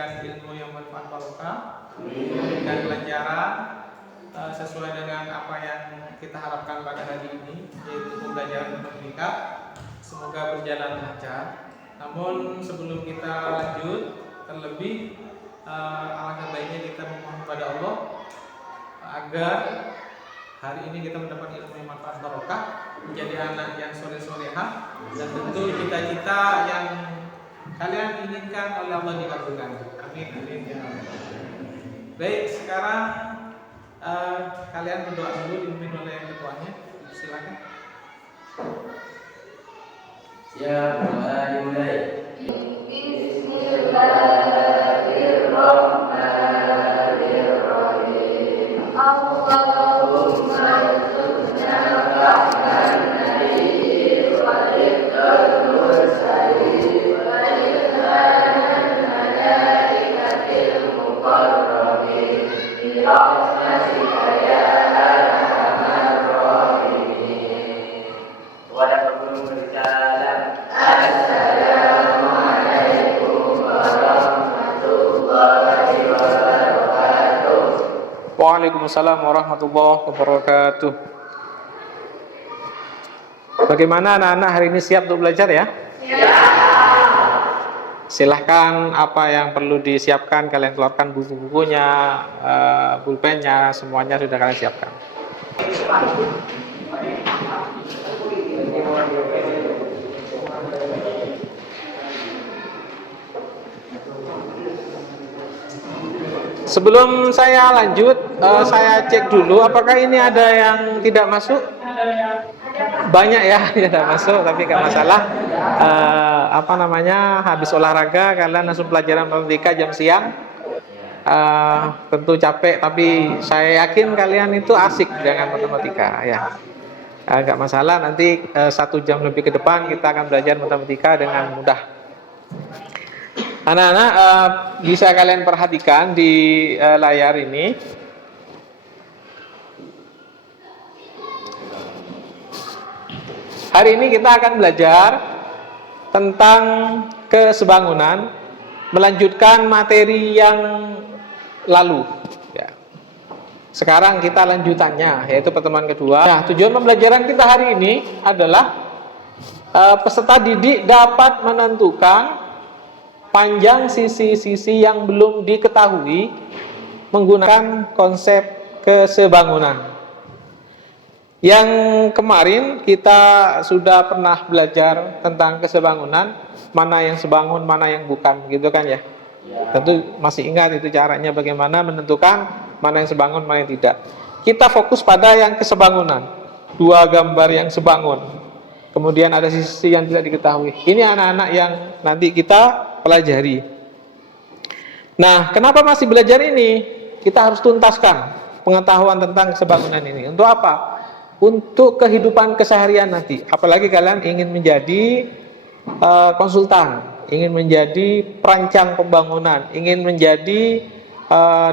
memberikan ilmu yang bermanfaat barokah, memberikan pelajaran sesuai dengan apa yang kita harapkan pada hari ini, yaitu pembelajaran matematika. Semoga berjalan lancar. Namun sebelum kita lanjut, terlebih alangkah baiknya kita memohon kepada Allah agar hari ini kita mendapat ilmu yang bermanfaat barokah, menjadi anak yang soleh-solehah, dan tentu cita-cita yang kalian inginkan oleh Allah dikabulkan. Amin, amin ya Allah. Baik, sekarang kalian berdoa dulu, dipimpin oleh ketuanya. Silakan. Siap, dimulai. Bismillahirrahmanirrahim. Allahumma arzuqna rahman nabiyyi wa ridal mursalin wa ilhaman malaikatil muqarrabin bi rahmatika ya arhamar rahimin. Waalaikumsalam bersalam. Assalamualaikum warahmatullahi wabarakatuh. Waalaikumsalam warahmatullahi wabarakatuh. Bagaimana anak-anak hari ini, siap untuk belajar ya? Silahkan apa yang perlu disiapkan kalian keluarkan, buku-bukunya, pulpennya, semuanya sudah kalian siapkan. Sebelum saya lanjut, saya cek dulu apakah ini ada yang tidak masuk. Banyak ya tidak masuk, tapi nggak masalah. Habis olahraga kalian langsung pelajaran matematika jam siang. Tentu capek, tapi saya yakin kalian itu asik dengan matematika ya. Nggak masalah, nanti 1 jam lebih ke depan kita akan belajar matematika dengan mudah. Anak-anak, bisa kalian perhatikan di layar ini. Hari ini kita akan belajar tentang kesebangunan, melanjutkan materi yang lalu ya. Sekarang kita lanjutannya, yaitu pertemuan kedua. Nah, tujuan pembelajaran kita hari ini adalah peserta didik dapat menentukan panjang sisi-sisi yang belum diketahui menggunakan konsep kesebangunan. Yang kemarin kita sudah pernah belajar tentang kesebangunan, mana yang sebangun, mana yang bukan, gitu kan ya? Tentu masih ingat itu caranya bagaimana menentukan mana yang sebangun, mana yang tidak. Kita fokus pada yang kesebangunan, 2 gambar yang sebangun. Kemudian ada sisi yang tidak diketahui. Ini anak-anak yang nanti kita pelajari. Nah, kenapa masih belajar ini? Kita harus tuntaskan pengetahuan tentang kesebangunan ini. Untuk apa? Untuk kehidupan keseharian nanti. Apalagi kalian ingin menjadi konsultan, ingin menjadi perancang pembangunan, ingin menjadi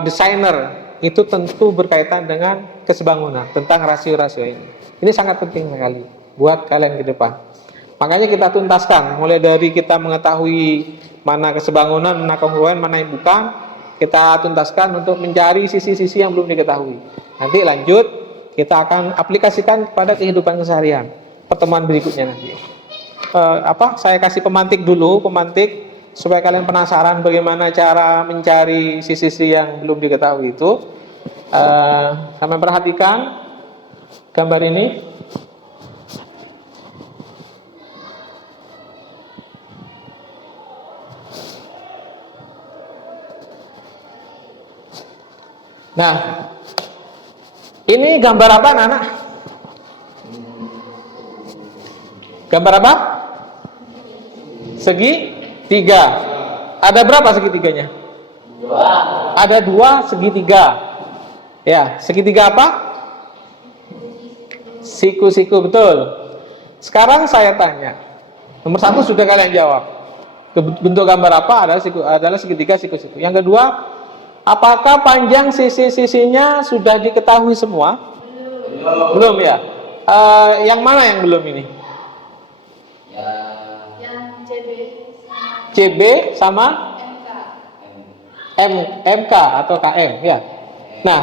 desainer. Itu tentu berkaitan dengan kesebangunan, tentang rasio-rasio ini. Ini sangat penting sekali buat kalian ke depan. Makanya kita tuntaskan, mulai dari kita mengetahui mana kesebangunan, mana kongruen, mana yang bukan. Kita tuntaskan untuk mencari sisi-sisi yang belum diketahui. Nanti lanjut, kita akan aplikasikan kepada kehidupan keseharian. Pertemuan berikutnya nanti. Saya kasih pemantik dulu, supaya kalian penasaran bagaimana cara mencari sisi-sisi yang belum diketahui itu. Kalian perhatikan gambar ini. Nah, ini gambar apa, anak-anak? Gambar apa? Segitiga. Ada berapa segitiganya? 2. Ada 2 segitiga. Ya, segitiga apa? Siku-siku, betul. Sekarang saya tanya. Nomor 1 sudah kalian jawab. Bentuk gambar apa? Adalah segitiga siku-siku. Yang kedua, apakah panjang sisi-sisinya sudah diketahui semua? Belum ya? Yang mana yang belum ini? Yang CB CB sama MK. MK atau KM ya. Nah,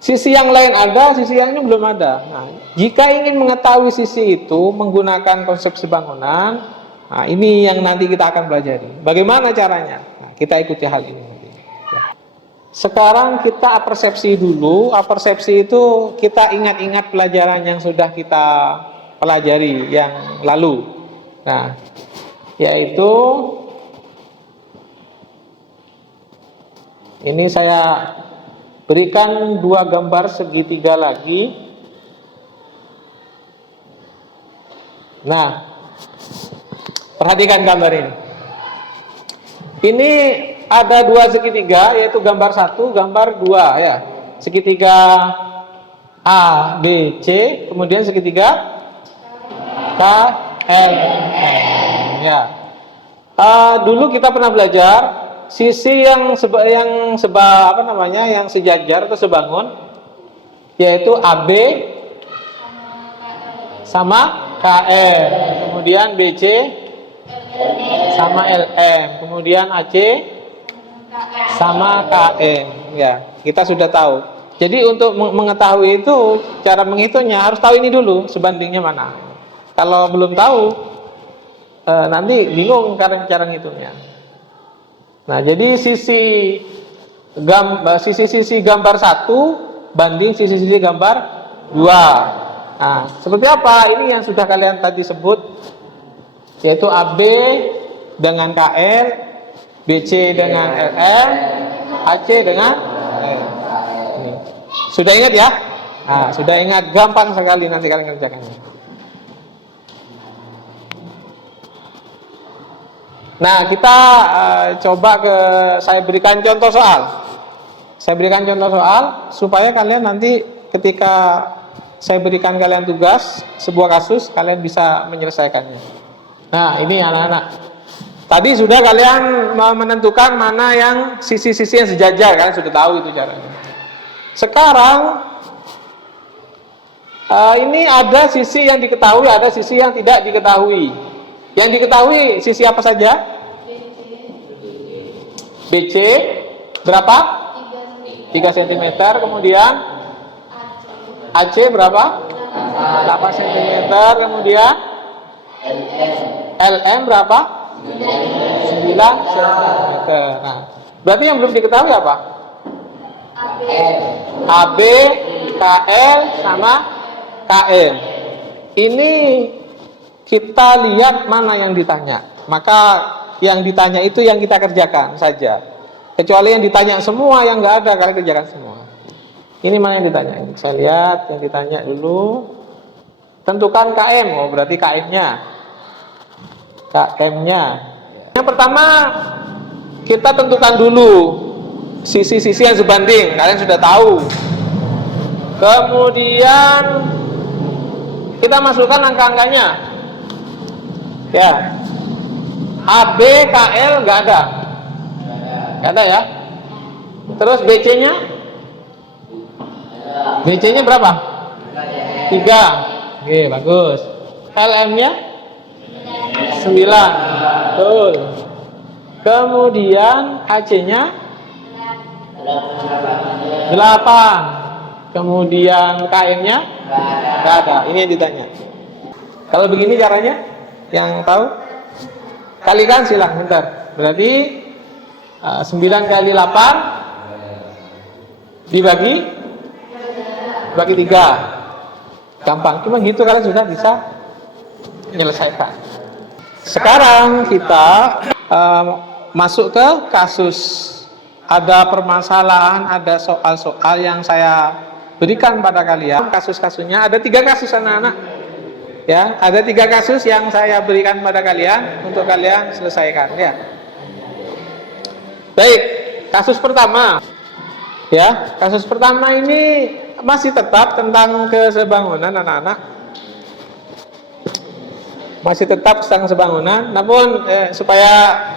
sisi yang lain ada, sisi yang ini belum ada. Nah, jika ingin mengetahui sisi itu menggunakan konsep sebangunan, nah ini yang nanti kita akan pelajari. Bagaimana caranya? Nah, kita ikuti hal ini. Ya. Sekarang kita apersepsi dulu. Apersepsi itu kita ingat-ingat pelajaran yang sudah kita pelajari yang lalu. Nah, yaitu ini saya berikan dua gambar segitiga lagi. Nah, perhatikan gambar ini. Ini ada dua segitiga, yaitu gambar 1, gambar 2 ya. Segitiga A, B, C, kemudian segitiga K, L, M ya. Dulu kita pernah belajar sisi yang sejajar atau sebangun, yaitu AB sama KL, kemudian BC sama LM, kemudian AC sama KM ya. Kita sudah tahu. Jadi untuk mengetahui itu, cara menghitungnya harus tahu ini dulu, sebandingnya mana. Kalau belum tahu, nanti bingung cara ngitungnya. Nah, jadi sisi gambar 1 banding sisi gambar 2. Nah, seperti apa? Ini yang sudah kalian tadi sebut, yaitu AB dengan KL, BC dengan LM, AC dengan L. Ini. Sudah ingat ya? Nah, sudah ingat, gampang sekali nanti kalian kerjakannya. Nah, kita coba saya berikan contoh soal. Saya berikan contoh soal supaya kalian nanti ketika saya berikan kalian tugas sebuah kasus, kalian bisa menyelesaikannya. Nah, ini anak-anak. Tadi sudah kalian menentukan mana yang sisi-sisi yang sejajar, kalian sudah tahu itu caranya. Sekarang ini ada sisi yang diketahui, ada sisi yang tidak diketahui. Yang diketahui sisi apa saja? BC berapa? 3 cm. Kemudian AC berapa? 8 cm. Kemudian LM berapa? 9 cm. Nah, berarti yang belum diketahui apa? AB, KL sama KM. Ini kita lihat mana yang ditanya. Maka yang ditanya itu yang kita kerjakan saja. Kecuali yang ditanya semua, yang nggak ada kalian kerjakan semua. Ini mana yang ditanya? Ini saya lihat yang ditanya dulu. Tentukan KM. Oh, berarti KM-nya. KM-nya. Yang pertama kita tentukan dulu sisi-sisi yang sebanding. Kalian sudah tahu. Kemudian kita masukkan angka-angkanya. Ya, AB, KL nggak ada, ya. Terus BC-nya, BC-nya berapa? 3. Oke, bagus. LM-nya 9. Betul. Kemudian AC-nya 8. Kemudian KM-nya nggak ada. Ini yang ditanya. Kalau begini caranya, yang tahu kalikan silang bentar. Berarti 9 kali 8 dibagi 3. Gampang, cuma gitu kalian sudah bisa menyelesaikan. Sekarang kita masuk ke kasus. Ada permasalahan, ada soal-soal yang saya berikan pada kalian. Kasus-kasusnya ada 3 kasus anak-anak. Ya, ada 3 kasus yang saya berikan pada kalian untuk kalian selesaikan. Ya. Baik, kasus pertama. Ya, kasus pertama ini masih tetap tentang kesebangunan anak-anak. Masih tetap tentang sebangunan, namun supaya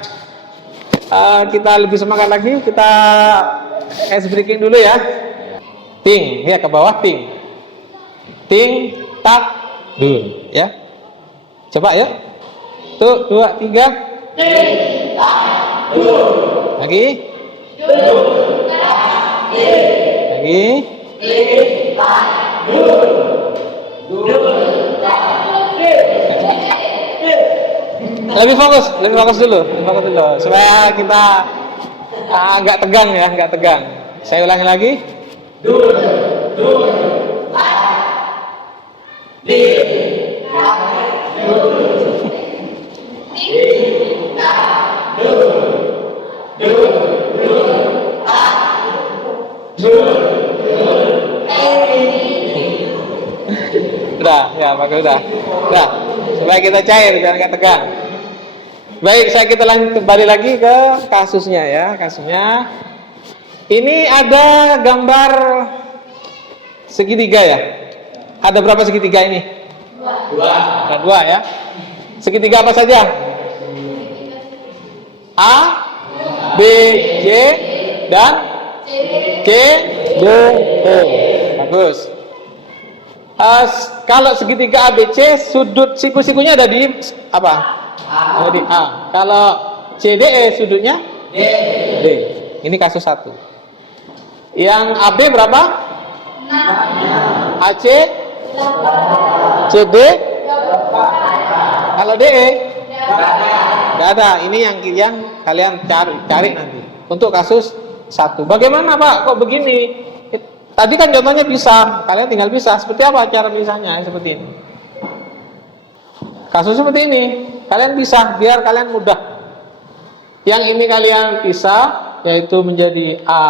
kita lebih semangat lagi, kita ice breaking dulu ya. Ting, ya ke bawah ting. Ting, tak, dul, ya. Coba ya. Tuh, 2, 3. Ting, tak, dul. Lagi. Lagi. Lebih fokus dulu, supaya kita nggak tegang ya, nggak tegang. Saya ulangi lagi. Udah, ya pakai udah. Supaya kita cair, jangan nggak tegang. Baik, kita kembali lagi ke kasusnya ya. Kasusnya ini ada gambar segitiga ya. Ada berapa segitiga ini? Ada dua ya. Segitiga apa saja? A, B, C, dan C, D, E. Bagus. Kalau segitiga ABC, sudut siku-sikunya ada di apa? Ada di A. Kalau CDE sudutnya D. Ini kasus 1. Yang AB berapa? 6. AC? 8. CD? Kalau DE? Nggak ada. Ini yang kalian cari nanti untuk kasus 1. Bagaimana Pak? Kok begini? Tadi kan contohnya pisah. Kalian tinggal pisah. Seperti apa cara pisahnya? Seperti ini. Kasus seperti ini. Kalian pisah biar kalian mudah. Yang ini kalian pisah, yaitu menjadi A,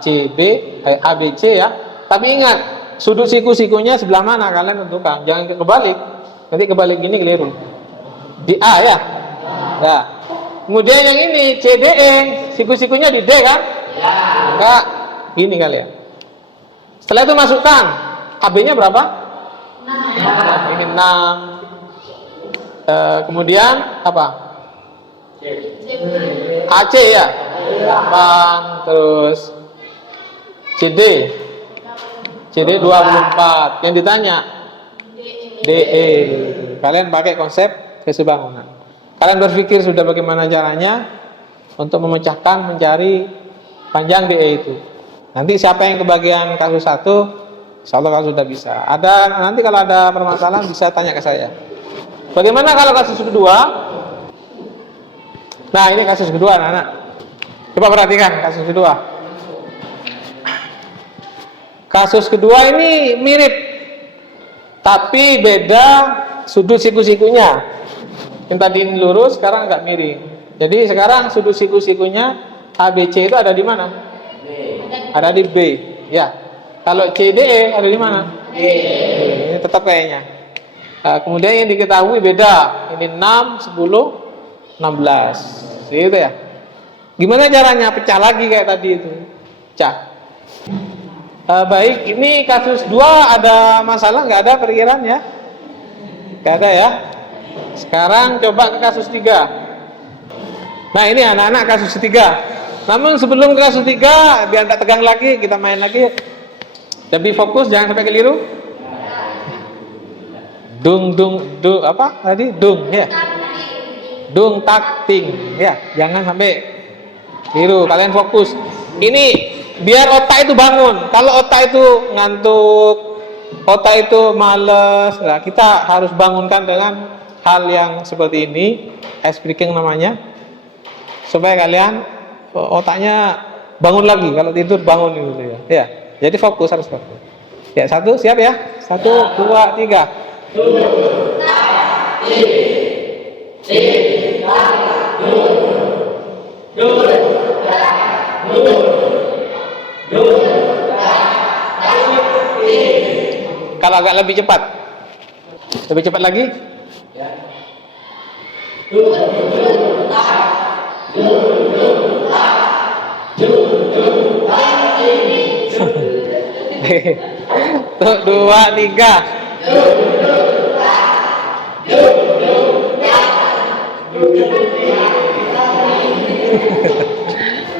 C, B, A, B, C ya. Tapi ingat, sudut siku-sikunya sebelah mana kalian tentukan. Jangan kebalik. Nanti kebalik gini keliru. Di A ya. Ya. Kemudian yang ini CDE, siku-sikunya di D kan? Ya. Enggak. Gini kalian. Setelah itu masukkan AB-nya berapa? 6. Ini 6. Kemudian apa? AC ya? 8. Terus CD 24. Yang ditanya DE. Kalian pakai konsep kesebangunan. Kalian berpikir sudah bagaimana caranya untuk memecahkan, mencari panjang DE itu. Nanti siapa yang kebagian kasus 1, insyaallah kalau sudah bisa. Nanti kalau ada permasalahan bisa tanya ke saya. Bagaimana kalau kasus kedua? Nah, ini kasus kedua, anak-anak. Coba perhatikan kasus kedua. Kasus kedua ini mirip, tapi beda sudut siku-sikunya. Yang tadi ini lurus, sekarang agak miring. Jadi sekarang sudut siku-sikunya ABC itu ada di mana? Ada di B, ya. Kalau CDE ada di mana? D. Ini tetap kayaknya. Kemudian yang diketahui beda. Ini 6, 10, 16. Gitu ya. Gimana caranya pecah lagi kayak tadi itu? Pecah. Baik, ini kasus 2 ada masalah nggak ada perkiraan ya? Nggak ada ya. Sekarang coba ke kasus 3. Nah, ini anak-anak kasus 3. Namun sebelum ke kasus 3, biar nggak tegang lagi, kita main lagi. Lebih fokus, jangan sampai keliru. Dung apa tadi? Dung ya. Dung tak ting ya. Jangan sampai keliru. Kalian fokus. Ini biar otak itu bangun. Kalau otak itu ngantuk, otak itu males, nah kita harus bangunkan dengan hal yang seperti ini, ice breaking namanya, supaya kalian otaknya bangun lagi. Kalau tidur bangun gitu ya. Ya. Jadi fokus, harus fokus. Ya, 1 siap ya. 1, 2, 3. Kalau agak lebih cepat lagi. Tuh, 2, 3.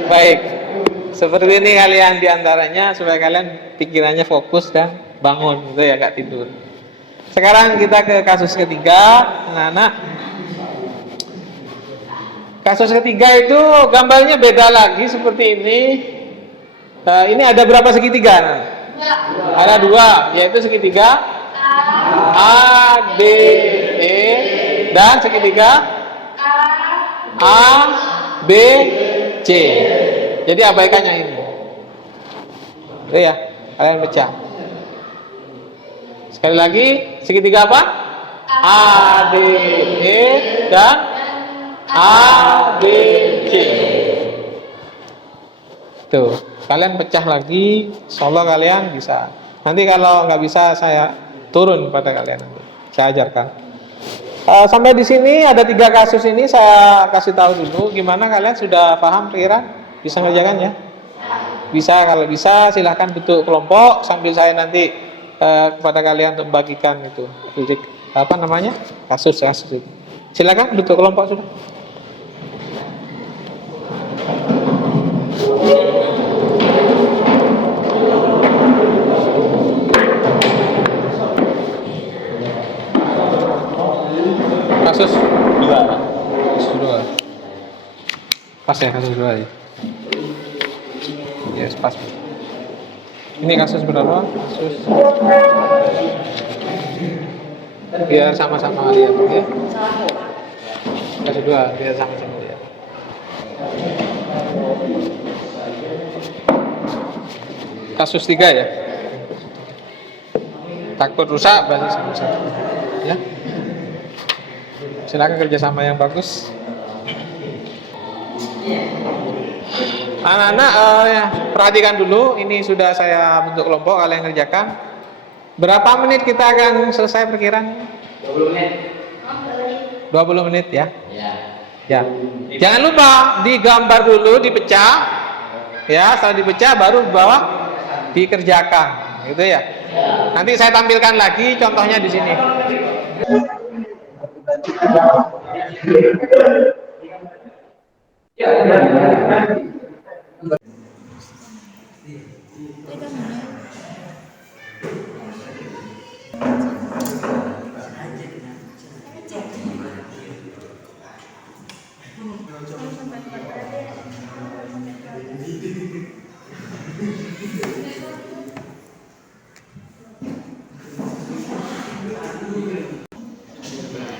Baik, seperti ini kalian diantaranya supaya kalian pikirannya fokus dan bangun, gitu ya, gak tidur. Sekarang kita ke kasus ketiga, anak-anak. Kasus ketiga itu gambarnya beda lagi seperti ini. Ini ada berapa segitiga? Ada dua, yaitu segitiga A, B, E dan segitiga A, B, C. Jadi abaikannya ini. Itu ya, kalian pecah. Sekali lagi, segitiga apa? A, B, E dan A, B, C. Tuh, kalian pecah lagi, insyaallah kalian bisa. Nanti kalau nggak bisa, saya turun pada kalian nanti. Saya ajarkan. Sampai di sini ada 3 kasus ini saya kasih tahu dulu. Gimana kalian sudah paham kira? Bisa ngerjakan ya? Bisa, kalau bisa silahkan bentuk kelompok sambil saya nanti kepada kalian untuk membagikan itu apa namanya kasus itu. Silakan bentuk kelompok sudah. Kasus 2. Kasus 2. Pas ya kasus 2 ya. Yes, pas. Ini kasus berapa? Kasus. Biar sama-sama lihat ya. Kasus 2 biar sama-sama lihat. Kasus 3 ya. Takut rusak balik sama-sama. Ya. Silakan kerjasama yang bagus. Anak-anak ya, perhatikan dulu. Ini sudah saya bentuk kelompok, kalian kerjakan. Berapa menit kita akan selesai perkiraan? 20 menit. 20 menit ya. Ya. Ya. Jangan lupa digambar dulu, dipecah. Ya, setelah dipecah baru bawah dikerjakan. Gitu ya. Nanti saya tampilkan lagi contohnya di sini.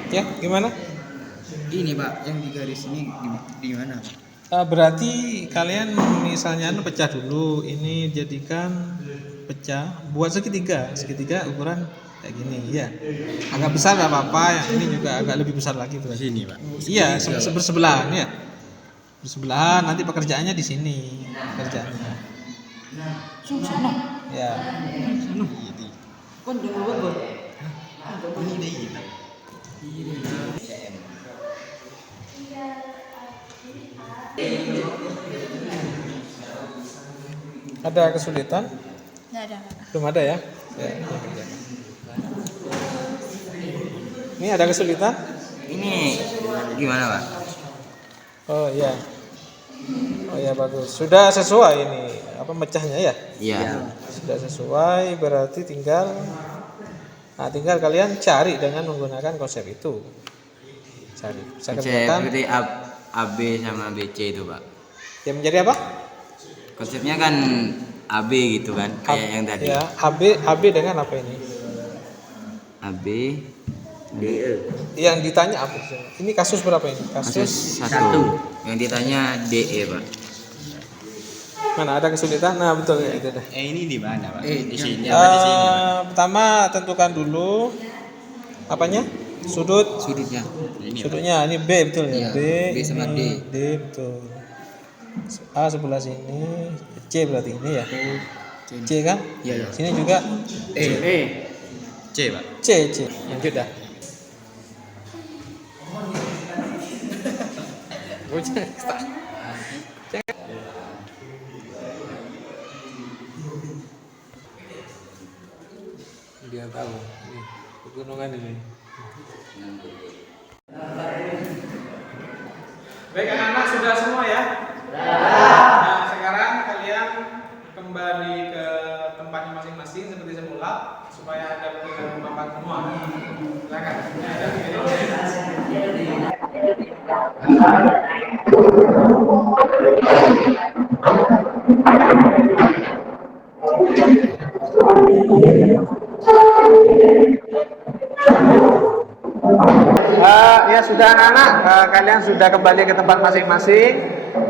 Ya, gimana? Ini Pak, yang di garis ini di mana? Berarti kalian misalnya pecah dulu, ini jadikan pecah, buat segitiga ukuran kayak gini ya. Agak besar nggak apa-apa, yang ini juga agak lebih besar lagi tuh. Sini Pak. Iya, bersebelahan ya. Bersebelahan, nanti pekerjaannya di sini pekerjaannya. Ya. Ada kesulitan? Nggak ada. Belum ada ya? Ya. Ini ada kesulitan? Ini gimana Pak? Oh iya. Oh ya bagus. Sudah sesuai ini apa mecahnya ya? Iya. Sudah sesuai berarti tinggal kalian cari dengan menggunakan konsep itu. Cari. Saya kerjakan. Seperti AB sama BC itu Pak. Yang menjadi apa? Konsepnya kan AB gitu kan, kayak yang tadi. Ya, AB dengan apa ini? AB DE. Yang ditanya apa? Ini kasus berapa ini? Kasus 1. Yang ditanya DE Pak. Mana ada kesulitan? Nah betul ya itu dah. Ini di mana Pak? Di sini Pertama tentukan dulu apanya? Sudutnya. Sudutnya ini B betul ya? Iya, B sama ini D. D betul. A sebelah sini, C berarti ini ya. C kan? Iya. Sini juga C Pak. C. Lanjut dah. Dia tahu ini pegunungan ini. Baik anak-anak sudah semua ya? Nah sekarang kalian kembali ke tempatnya masing-masing seperti semula supaya ada perbedaan papan semua. Silakan. Ini ada video. kalian sudah kembali ke tempat masing-masing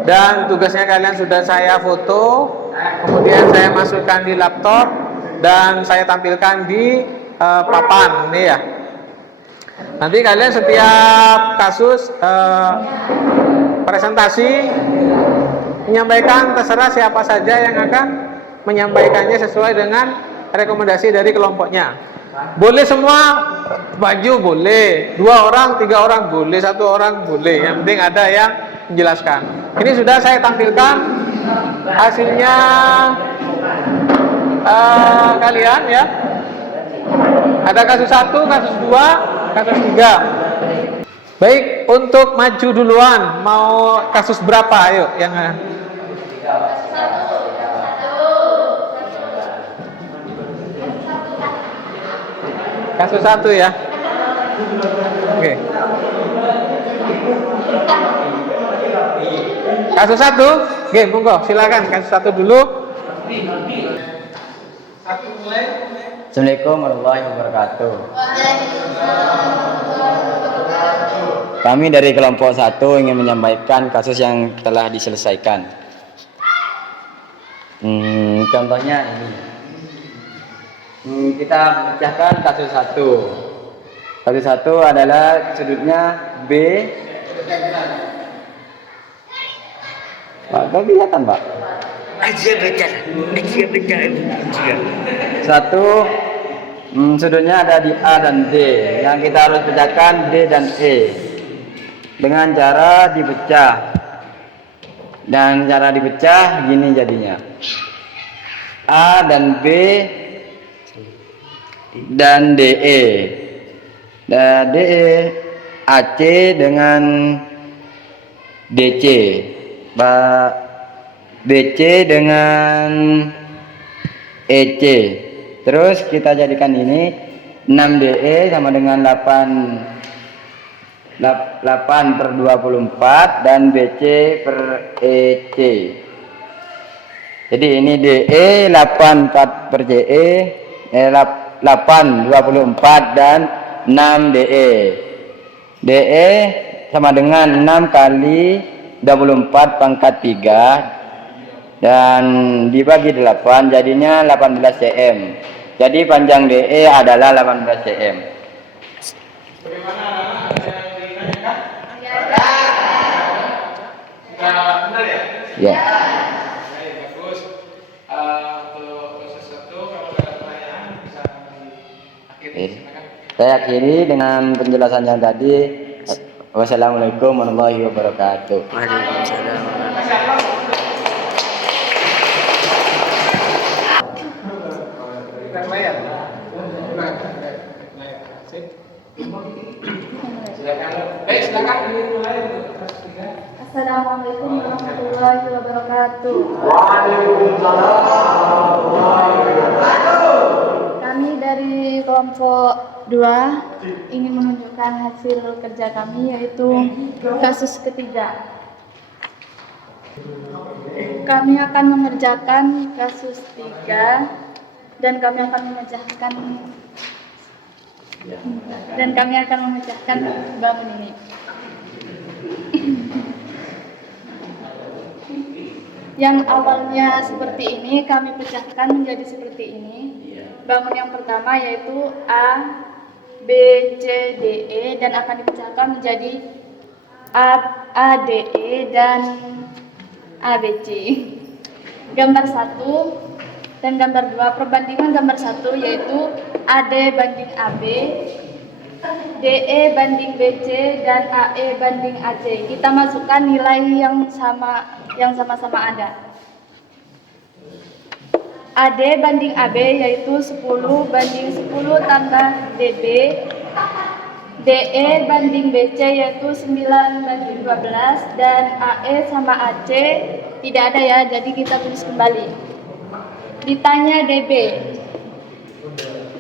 dan tugasnya kalian sudah saya foto, kemudian saya masukkan di laptop dan saya tampilkan di papan ini ya. Nanti kalian setiap kasus presentasi menyampaikan, terserah siapa saja yang akan menyampaikannya sesuai dengan rekomendasi dari kelompoknya. Boleh semua maju, boleh 2 orang, 3 orang boleh, 1 orang boleh, yang penting ada yang menjelaskan. Ini sudah saya tampilkan hasilnya kalian ya. Ada kasus 1, kasus 2, kasus 3. Baik, untuk maju duluan, mau kasus berapa? Ayo, yang kasus 1 ya. Oke. Kasus 1, oke, monggo, silakan kasus 1 dulu. Assalamualaikum warahmatullahi wabarakatuh. Kami dari kelompok 1 ingin menyampaikan kasus yang telah diselesaikan. Contohnya ini. Kita pecahkan kasus 1. Kasus 1 adalah sudutnya B. Pak, kau kelihatan, Pak? Satu, sudutnya ada di A dan D. Yang kita harus pecahkan D dan E dengan cara dipecah. Dan cara dipecah gini jadinya. A dan B dan DE. Dan DE AC dengan DC. BC dengan EC. Terus kita jadikan ini 6DE sama dengan 8/24 dan BC per EC. Jadi ini DE 84 per CE 8/24 dan 6DE. DE sama dengan 6 kali 24 pangkat 3 dan dibagi 8 jadinya 18 cm. Jadi panjang DE adalah 18 cm. Bagaimana ada yang ditanyakan? Sudah benar ya? Ya. Baik, bagus. Untuk proses 1 kalau ada pertanyaan bisa diakhiri. Silakan. Saya akhiri dengan penjelasan yang tadi. Wassalamualaikum warahmatullahi wabarakatuh. Waalaikumsalam. Kita layar. Silakan. Baik, silakan dimulai untuk kasus 3. Assalamualaikum warahmatullahi wabarakatuh. Kami dari kelompok 2 ingin menunjukkan hasil kerja kami, yaitu kasus ketiga. Kami akan mengerjakan kasus 3 dan kami akan memecahkan bangun ini. Yang awalnya seperti ini kami pecahkan menjadi seperti ini. Bangun yang pertama yaitu A, B, C, D, E dan akan dipecahkan menjadi A, D, E dan A, B, C. Gambar 1 dan gambar 2, perbandingan gambar 1 yaitu AD banding AB, DE banding BC dan AE banding AC. Kita masukkan nilai yang sama-sama ada. AD banding AB yaitu 10 banding 10 tambah DB. DE banding BC yaitu 9 banding 12 dan AE sama AC tidak ada ya, jadi kita tulis kembali. Ditanya DB.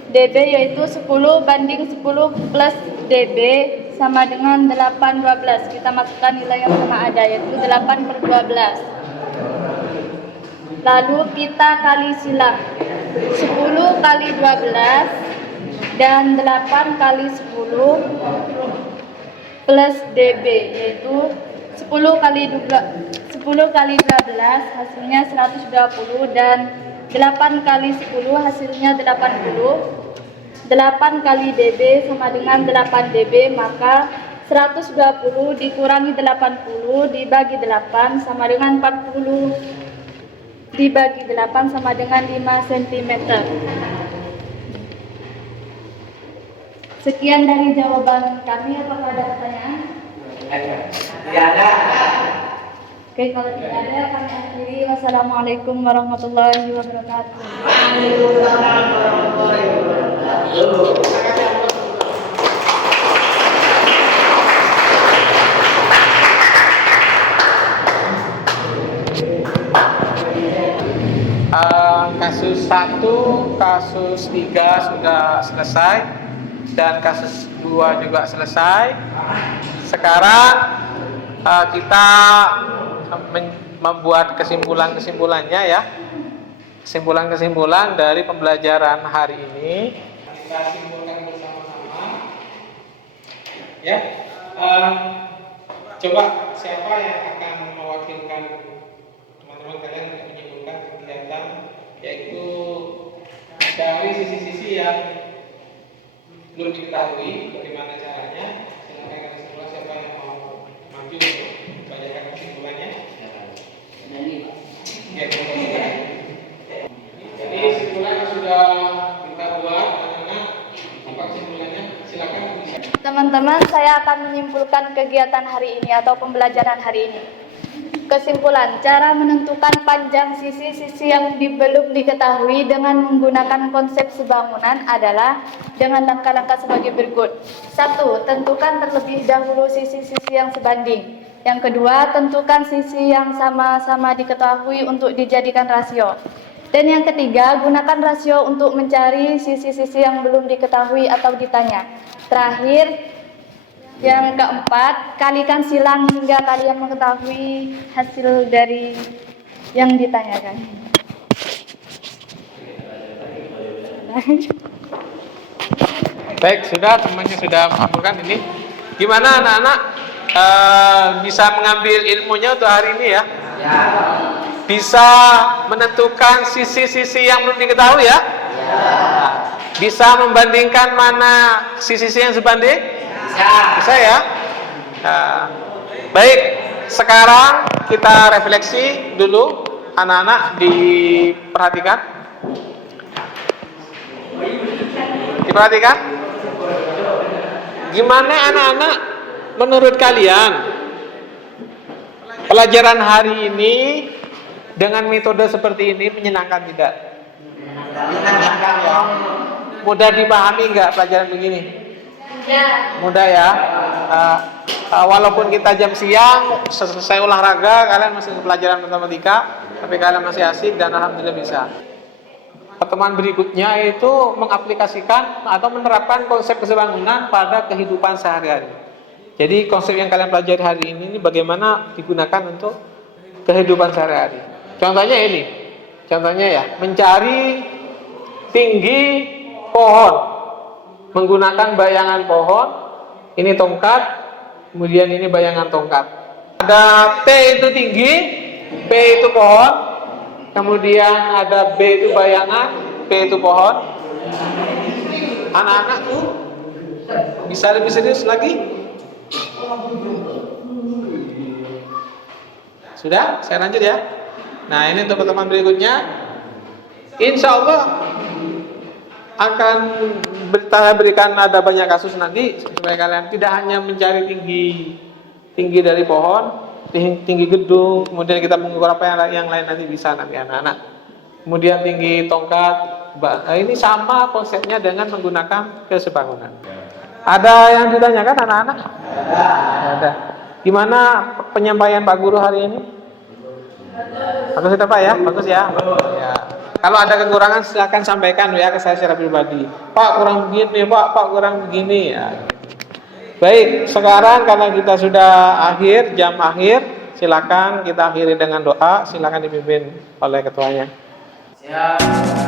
DB yaitu 10 banding 10 plus DB sama dengan 8/12. Kita masukkan nilai yang sama ada yaitu 8/12. Lalu kita kali silang 10 kali 12 dan 8 kali 10 plus DB, yaitu 10 kali 12 hasilnya 120 dan 8 kali 10 hasilnya 80. 8 kali DB sama dengan 8 DB, maka 120 dikurangi 80 dibagi 8 sama dengan 40 dibagi 8 sama dengan 5 cm. Sekian dari jawaban kami. Apakah ada pertanyaan? Tidak ada. Oke, kalau tidak ada kami akhiri. Wassalamualaikum warahmatullahi wabarakatuh. Kasus 1, kasus 3 sudah selesai dan kasus 2 juga selesai. Sekarang kita membuat kesimpulannya ya. Kesimpulan dari pembelajaran hari ini kita simpulkan bersama-sama. Ya. Coba siapa yang akan mewakilkan teman-teman kalian untuk menyimpulkan kegiatan, yaitu dari sisi-sisi yang belum diketahui bagaimana caranya. Silakan kasih kesimpulan, siapa yang mau maju untuk membacakan kesimpulannya. Ya, jadi kesimpulan yang sudah kita buat, anak-anak, apa kesimpulannya? Silakan bisa. Teman-teman, saya akan menyimpulkan kegiatan hari ini atau pembelajaran hari ini. Kesimpulan, cara menentukan panjang sisi-sisi yang belum diketahui dengan menggunakan konsep sebangunan adalah dengan langkah-langkah sebagai berikut. 1. Tentukan terlebih dahulu sisi-sisi yang sebanding. Yang kedua, tentukan sisi yang sama-sama diketahui untuk dijadikan rasio. Dan yang ketiga, gunakan rasio untuk mencari sisi-sisi yang belum diketahui atau ditanya. Terakhir, yang keempat, kalikan silang hingga kalian mengetahui hasil dari yang ditanyakan. Baik, semuanya sudah mengumpulkan ini. Gimana anak-anak? Bisa mengambil ilmunya untuk hari ini ya? Bisa menentukan sisi-sisi yang belum diketahui ya? Bisa membandingkan mana sisi-sisi yang sebanding? Bisa ya? Baik, sekarang kita refleksi dulu. Anak-anak diperhatikan. Diperhatikan. Gimana anak-anak menurut kalian pelajaran hari ini dengan metode seperti ini menyenangkan tidak? Menyenangkan ya. Mudah dipahami enggak pelajaran begini? Mudah ya. Walaupun kita jam siang selesai olahraga, kalian masih pelajaran matematika, tapi kalian masih asik dan alhamdulillah bisa. Pertemuan berikutnya itu mengaplikasikan atau menerapkan konsep kesebangunan pada kehidupan sehari-hari. Jadi konsep yang kalian pelajari hari ini bagaimana digunakan untuk kehidupan sehari-hari. Contohnya ini. Contohnya ya, mencari tinggi pohon menggunakan bayangan pohon. Ini tongkat, kemudian ini bayangan tongkat. Ada T itu tinggi, P itu pohon, kemudian ada B itu bayangan, P itu pohon. Anak-anak tuh bisa lebih serius lagi? Sudah? Saya lanjut ya. Nah, ini untuk pertemuan berikutnya. Insya Allah akan berikan ada banyak kasus nanti supaya kalian tidak hanya mencari tinggi dari pohon, tinggi gedung, kemudian kita mengukur apa yang lain nanti bisa nanti anak-anak. Kemudian tinggi tongkat, ini sama konsepnya dengan menggunakan kesebangunan. Ada yang ditanyakan anak-anak? Ada. Gimana penyampaian Pak Guru hari ini? Bagus ya Pak ya? Bagus ya? Ya. Kalau ada kekurangan silakan sampaikan ya ke saya secara pribadi. Pak kurang begini, Pak kurang begini ya. Baik, sekarang karena kita sudah jam akhir, silakan kita akhiri dengan doa. Silakan dipimpin oleh ketuanya. Siap.